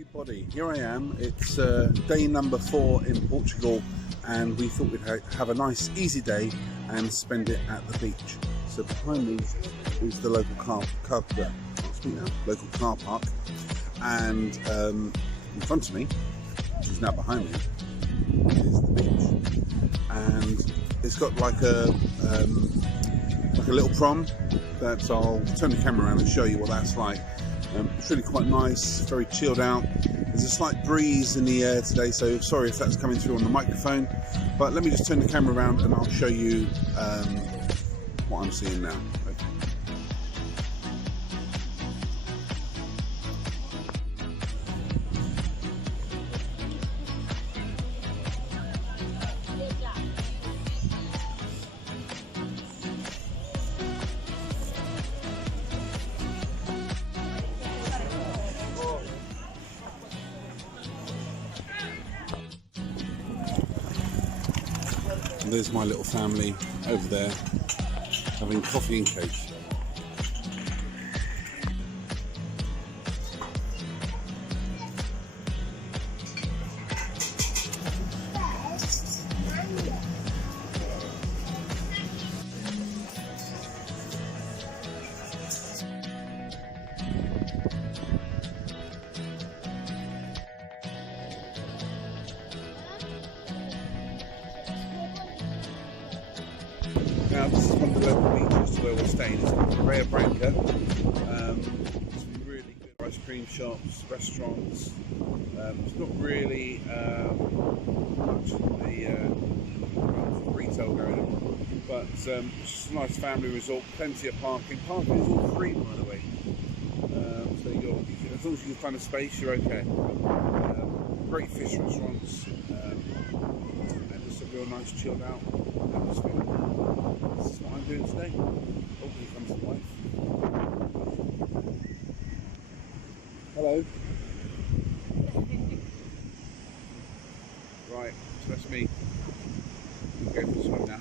Everybody, here I am. It's day number 4 in Portugal, and we thought we'd have a nice easy day and spend it at the beach. So behind me is the local car park, and in front of me, which is now behind me, is the beach. And it's got like a little prom that I'll turn the camera around and show you what that's like. It's really quite nice, very chilled out. There's a slight breeze in the air today, so sorry if that's coming through on the microphone, but let me just turn the camera around and I'll show you what I'm seeing now. Okay. And there's my little family over there having coffee and cake. Now this is one of the local beaches to where we're staying. It's called Praia Branca. Some really good ice cream shops, restaurants. It's not really much of the retail going on, but it's just a nice family resort, plenty of parking. Parking is all free, by the way. So as long as you can find a space, you're okay. Great fish restaurants, and just a real nice chilled out atmosphere. This is what I'm doing today. Hopefully it comes to life. Hello. Right, so that's me. Go for a swim now.